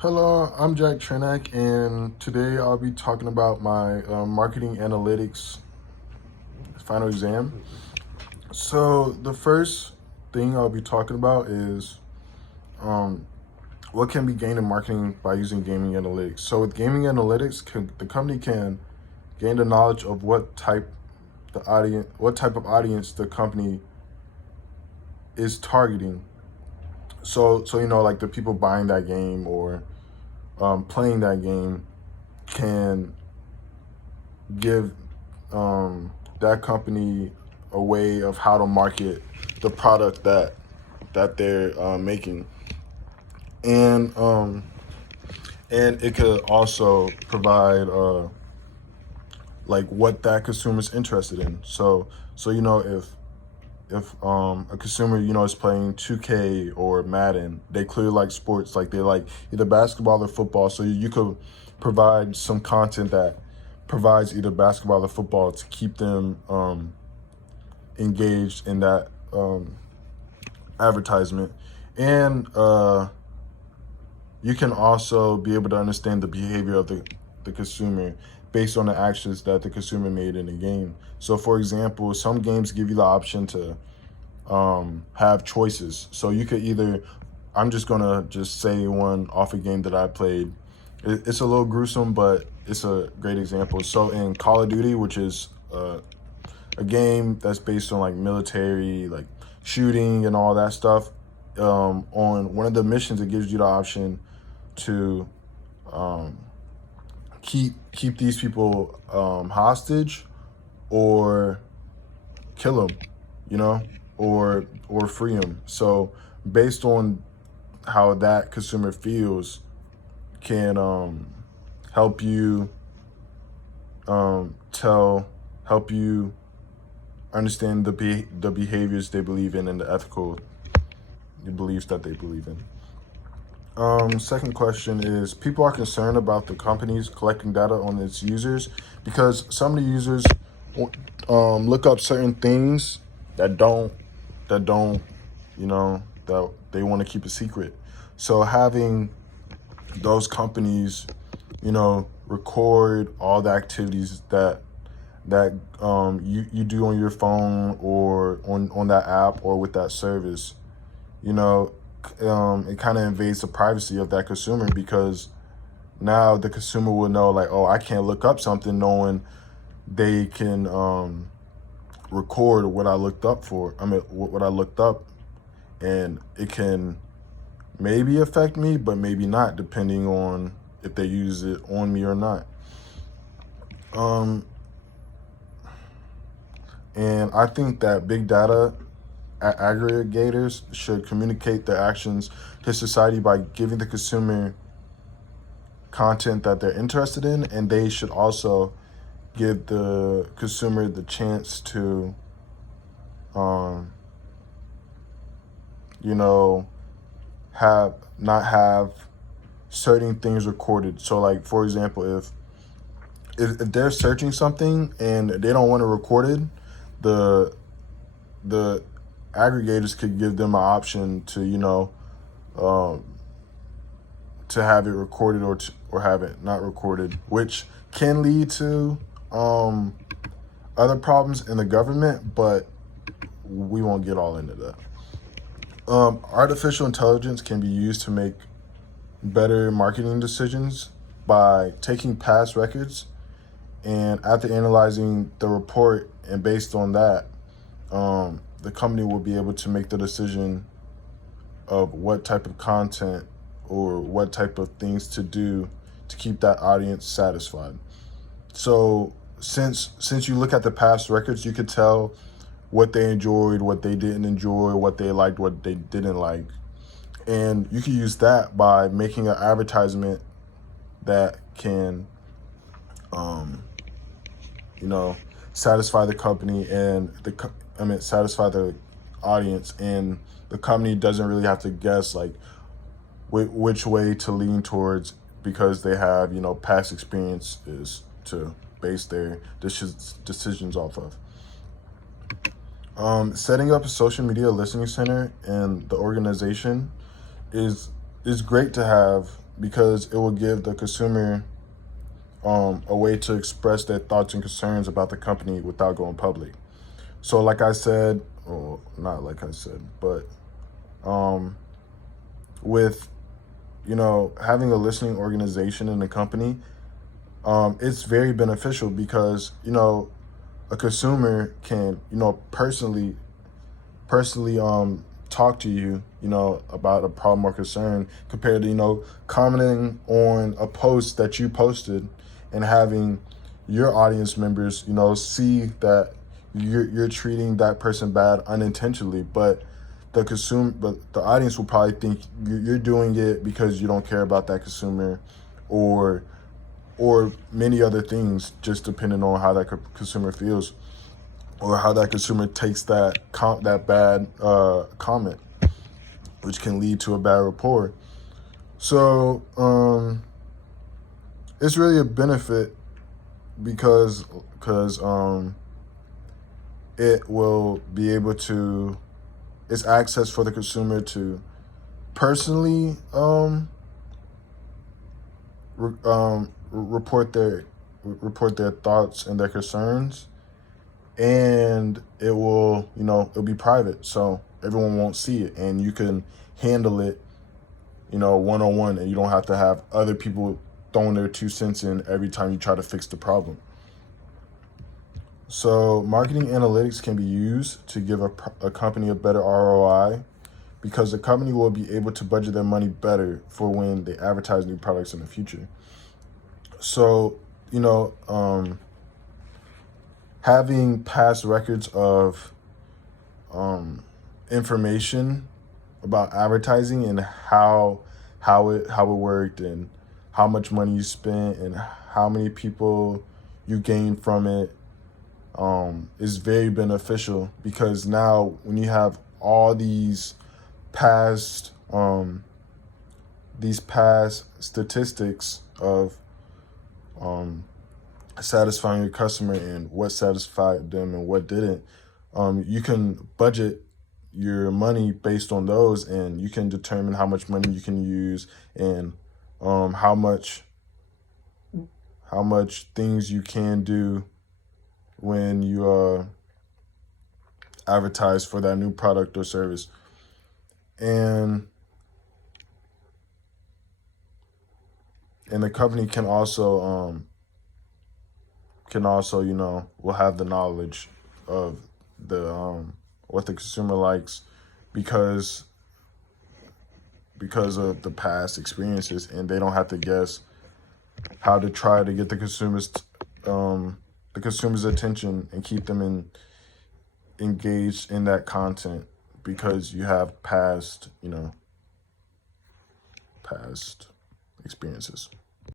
Hello, I'm Jack Trenak, and today I'll be talking about my marketing analytics final exam. So, the first thing I'll be talking about is um, what can be gained in marketing by using gaming analytics. So, with gaming analytics, the company can gain the knowledge of what type of audience the company is targeting. So like the people buying that game or playing that game can give that company a way of how to market the product that they're making, and and it could also provide like what that consumer's interested in. So if a consumer is playing 2K or Madden, they clearly like sports, like they like either basketball or football. So you could provide some content that provides either basketball or football to keep them engaged in that advertisement. And you can also be able to understand the behavior of the consumer based on the actions that the consumer made in the game. So, for example, some games give you the option to have choices. So you could either, I'm just gonna just say one off a game that I played. It's a little gruesome, but it's a great example. So in Call of Duty, which is a game that's based on like military, like shooting and all that stuff, on one of the missions, it gives you the option to um, keep these people hostage or kill them, you know, or free them. So based on how that consumer feels, can help you help you understand the behaviors they believe in and the ethical beliefs that they believe in. Second question is, people are concerned about the companies collecting data on its users because some of the users look up certain things that don't, that they want to keep a secret. So having those companies, record all the activities that you do on your phone or on that app or with that service, you know, it kind of invades the privacy of that consumer, because now the consumer will know, like, oh, I can't look up something knowing they can record what I looked up for. I mean, what I looked up, and it can maybe affect me, but maybe not, depending on if they use it on me or not. And I think that big data aggregators should communicate their actions to society by giving the consumer content that they're interested in, and they should also give the consumer the chance to, um, you know, have not have certain things recorded. So, like for example, if they're searching something and they don't want to record it, the aggregators could give them an option to um, to have it recorded or have it not recorded, which can lead to other problems in the government, but we won't get all into that. Artificial intelligence can be used to make better marketing decisions by taking past records, and after analyzing the report, and based on that, the company will be able to make the decision of what type of content or what type of things to do to keep that audience satisfied. So since you look at the past records, you could tell what they enjoyed, what they didn't enjoy, what they liked, what they didn't like. And you can use that by making an advertisement that can, um, you know, satisfy the company and satisfy the audience, and the company doesn't really have to guess like which way to lean towards, because they have past experiences to base their decisions off of. Setting up a social media listening center in the organization is great to have because it will give the consumer a way to express their thoughts and concerns about the company without going public. So like I said, or not like I said, but with having a listening organization in the company, it's very beneficial because a consumer can personally talk to you about a problem or concern, compared to commenting on a post that you posted and having your audience members see that you're treating that person bad unintentionally, but the audience will probably think you're doing it because you don't care about that consumer, or many other things, just depending on how that consumer feels, or how that consumer takes that bad comment, which can lead to a bad rapport. So it's really a benefit because it will be able to, it's access for the consumer to personally report their thoughts and their concerns, and it'll be private, so everyone won't see it, and you can handle it one-on-one, and you don't have to have other people throwing their 2 cents in every time you try to fix the problem. So marketing analytics can be used to give a company a better ROI, because the company will be able to budget their money better for when they advertise new products in the future. So, having past records of information about advertising and how it worked, and how much money you spent, and how many people you gained from it, is very beneficial, because now when you have all these past statistics of satisfying your customer and what satisfied them and what didn't, you can budget your money based on those, and you can determine how much money you can use, and how much things you can do when you advertise for that new product or service. And the company can also will have the knowledge of the what the consumer likes, because of the past experiences, and they don't have to guess how to try to get the consumer's attention and keep them engaged in that content, because you have past experiences.